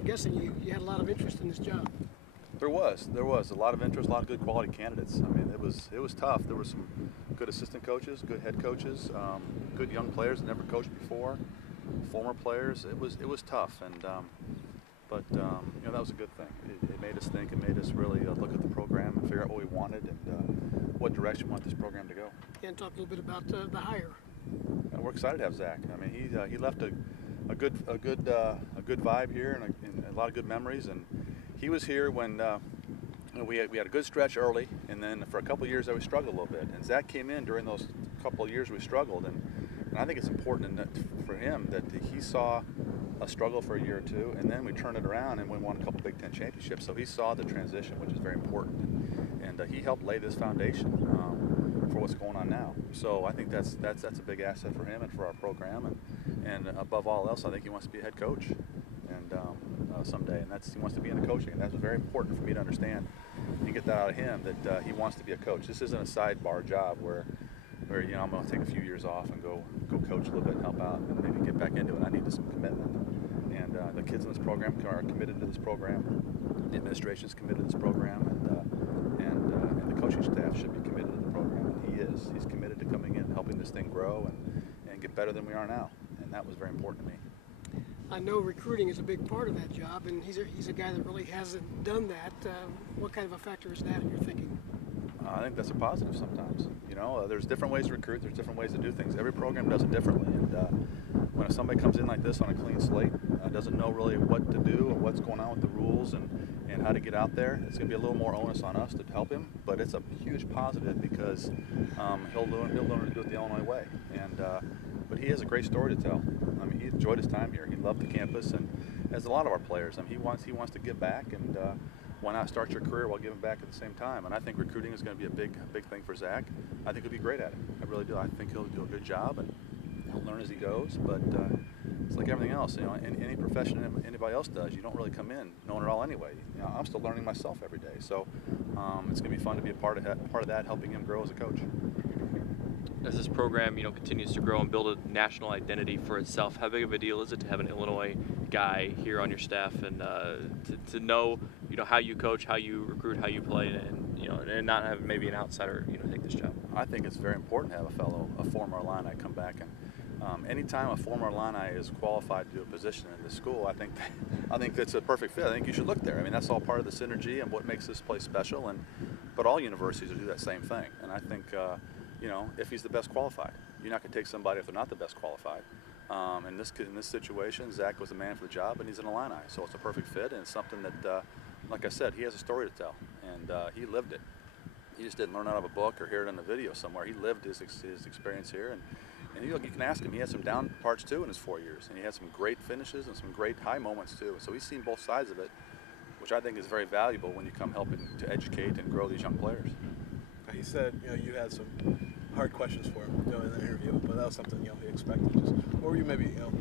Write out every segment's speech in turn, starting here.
I'm guessing you had a lot of interest in this job. There was a lot of interest, a lot of good quality candidates. I mean, it was tough. There were some good assistant coaches, good head coaches, good young players that never coached before, former players. It was tough, and but you know, that was a good thing. It made us think. It made us really look at the program and figure out what we wanted and what direction we want this program to go. And talk a little bit about the hire. We're excited to have Zach. I mean, he left a good vibe here and a lot of good memories. And he was here when we had a good stretch early, and then for a couple of years we struggled a little bit. And Zach came in during those couple of years we struggled, and I think it's important for him that he saw a struggle for a year or two, and then we turned it around and we won a couple Big Ten championships. So he saw the transition, which is very important, and he helped lay this foundation for what's going on now. So I think that's a big asset for him and for our program, and above all else, I think he wants to be a head coach, and someday, and he wants to be in the coaching, and that's very important for me to understand and get that out of him, that he wants to be a coach. This isn't a sidebar job where you know, I'm going to take a few years off and go coach a little bit and help out and maybe get back into it. I need some commitment, and the kids in this program are committed to this program. The administration is committed to this program, and the coaching staff should be committed to the program, and he is. He's committed to coming in, helping this thing grow and get better than we are now, and that was very important to me. I know recruiting is a big part of that job, and he's a guy that really hasn't done that. What kind of a factor is that in your thinking? I think that's a positive sometimes. You know, there's different ways to recruit, there's different ways to do things. Every program does it differently, and when somebody comes in like this on a clean slate, doesn't know really what to do or what's going on with the rules and how to get out there, it's going to be a little more onus on us to help him, but it's a huge positive because he'll learn to do it the Illinois way. But he has a great story to tell. I mean, he enjoyed his time here. He loved the campus, and as a lot of our players, I mean, he wants to give back, and why not start your career while giving back at the same time? And I think recruiting is going to be a big thing for Zach. I think he'll be great at it. I really do. I think he'll do a good job, and he'll learn as he goes. But it's like everything else, you know, in any profession anybody else does, you don't really come in knowing it all anyway. You know, I'm still learning myself every day, so it's going to be fun to be a part of that, helping him grow as a coach. As this program, you know, continues to grow and build a national identity for itself, how big of a deal is it to have an Illinois guy here on your staff and to know, you know, how you coach, how you recruit, how you play, and you know, and not have maybe an outsider, you know, take this job? I think it's very important to have a former Illini come back, and anytime a former Illini is qualified to do a position in the school, I think that's a perfect fit. I think you should look there. I mean, that's all part of the synergy and what makes this place special. But all universities will do that same thing, and I think. You know, if he's the best qualified. You're not going to take somebody if they're not the best qualified. In this situation, Zach was the man for the job, and he's an Illini, so it's a perfect fit, and it's something that, like I said, he has a story to tell, and he lived it. He just didn't learn out of a book or hear it in a video somewhere. He lived his experience here, and you can ask him. He had some down parts too in his 4 years, and he had some great finishes and some great high moments too. So he's seen both sides of it, which I think is very valuable when you come helping to educate and grow these young players. He said, you know, you had some hard questions for him, you know, in the interview, but that was something, you know, he expected. Just what were you maybe, you know,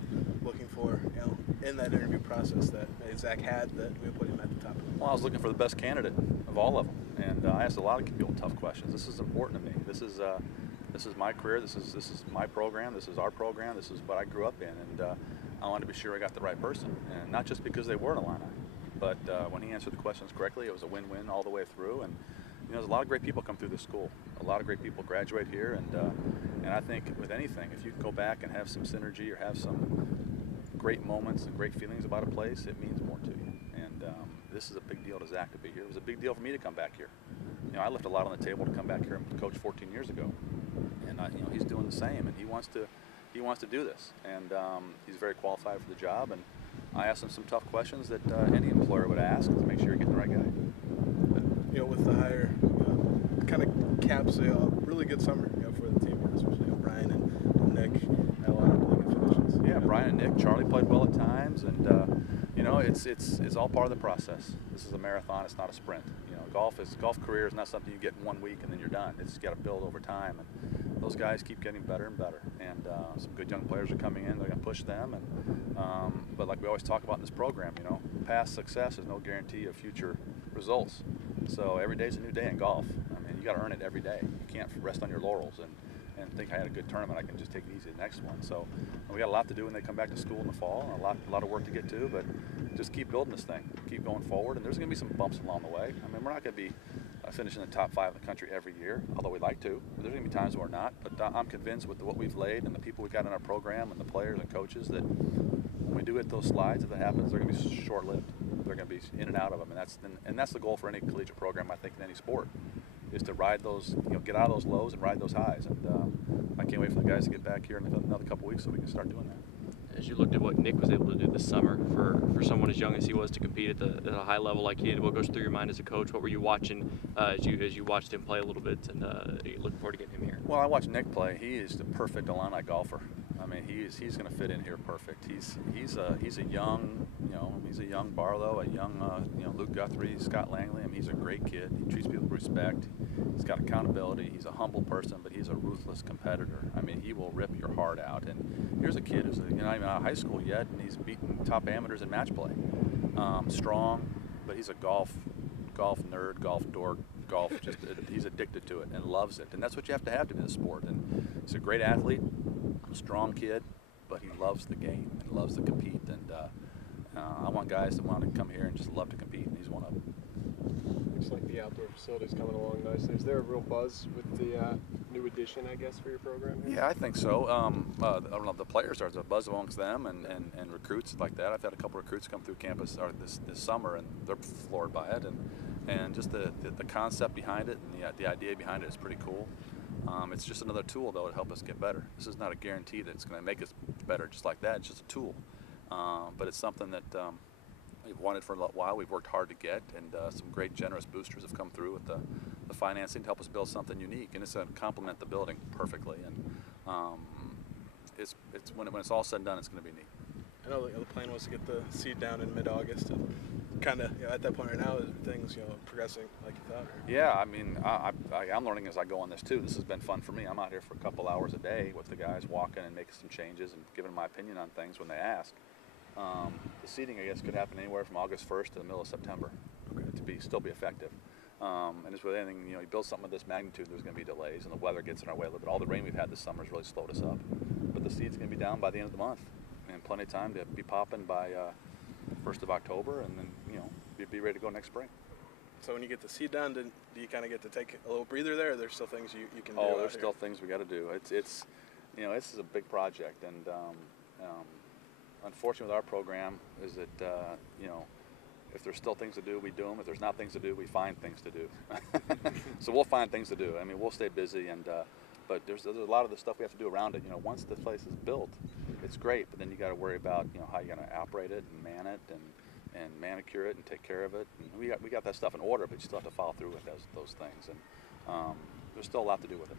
looking for, you know, in that interview process that maybe Zach had that we put him at the top of the Well, I was looking for the best candidate of all of them, and I asked a lot of people tough questions. This is important to me. This is my career. This is my program. This is our program. This is what I grew up in, and I wanted to be sure I got the right person, and not just because they were an Illini, but when he answered the questions correctly, it was a win-win all the way through. And you know, there's a lot of great people come through this school. A lot of great people graduate here, and I think with anything, if you can go back and have some synergy or have some great moments and great feelings about a place, it means more to you. And this is a big deal to Zach to be here. It was a big deal for me to come back here. You know, I left a lot on the table to come back here and coach 14 years ago, and you know, he's doing the same, and he wants to do this, and he's very qualified for the job. And I asked him some tough questions that any employer would ask to make sure you're getting the right guy. You know, with the hire, kind of caps a really good summer, you know, for the team, especially, you know, Brian and Nick had a lot of really good finishes. Yeah, Brian and Nick, Charlie played well at times, and you know, it's all part of the process. This is a marathon; it's not a sprint. You know, golf career is not something you get in 1 week and then you're done. It's got to build over time, and those guys keep getting better and better. And some good young players are coming in; they're going to push them. And but like we always talk about in this program, you know, past success is no guarantee of future results. So every day is a new day in golf. I mean, you got to earn it every day. You can't rest on your laurels, and think I had a good tournament, I can just take it easy the next one. So we got a lot to do when they come back to school in the fall, and a lot of work to get to, but just keep building this thing, keep going forward, and there's going to be some bumps along the way. I mean, we're not going to be finishing in the top 5 in the country every year, although we'd like to. There's going to be times where we're not, but I'm convinced with what we've laid and the people we've got in our program and the players and coaches that when we do hit those slides, if that happens, they're going to be short-lived. They're going to be in and out of them, and that's the goal for any collegiate program, I think, in any sport, is to ride those, get out of those lows and ride those highs. And I can't wait for the guys to get back here in another couple weeks so we can start doing that. As you looked at what Nick was able to do this summer for someone as young as he was to compete at a high level like he did, what goes through your mind as a coach? What were you watching as you watched him play a little bit, and looking forward to getting him here? Well, I watched Nick play. He is the perfect Illini golfer. I mean, he's going to fit in here perfect. He's a young, he's a young Barlow, a young Luke Guthrie, Scott Langley. I mean, he's a great kid. He treats people with respect. He's got accountability. He's a humble person, but he's a ruthless competitor. I mean, he will rip your heart out. And here's a kid who's not even out of high school yet, and he's beaten top amateurs in match play. Strong, but he's a golf nerd, golf dork, he's addicted to it and loves it. And that's what you have to be in this sport. And he's a great athlete, a strong kid, but he loves the game and loves to compete. And I want guys that want to come here and just love to compete, and he's one of them. Looks like the outdoor facility's coming along nicely. Is there a real buzz with the new addition, I guess, for your program here? Yeah, I think so. I don't know, the players, there's a buzz amongst them and recruits like that. I've had a couple recruits come through campus this summer, and they're floored by it. And just the concept behind it and the idea behind it is pretty cool. It's just another tool, though, to help us get better. This is not a guarantee that it's going to make us better just like that. It's just a tool. But it's something that we've wanted for a while. We've worked hard to get, and some great generous boosters have come through with the financing to help us build something unique. And it's going to complement the building perfectly. And it's when it's all said and done, it's going to be neat. I know the plan was to get the seed down in mid-August, and kind of at that point right now, are things progressing like you thought? Or? Yeah, I mean, I'm learning as I go on this too. This has been fun for me. I'm out here for a couple hours a day with the guys, walking and making some changes and giving my opinion on things when they ask. The seeding, I guess, could happen anywhere from August 1st to the middle of September to still be effective. And as with anything, you build something of this magnitude, there's going to be delays, and the weather gets in our way a little bit. All the rain we've had this summer has really slowed us up. But the seed's going to be down by the end of the month, and plenty of time to be popping by 1st of October, and then be ready to go next spring. So when you get the seed down, do you kind of get to take a little breather there, or there's still things you can do? Oh, there's still things we got to do. It's this is a big project, and unfortunately with our program is that if there's still things to do, we do them. If there's not things to do, we find things to do. So we'll find things to do. I mean, we'll stay busy, but there's a lot of the stuff we have to do around it. Once the place is built, it's great, but then you got to worry about how you're going to operate it and man it and manicure it and take care of it. And we got that stuff in order, but you still have to follow through with those things. And there's still a lot to do with it.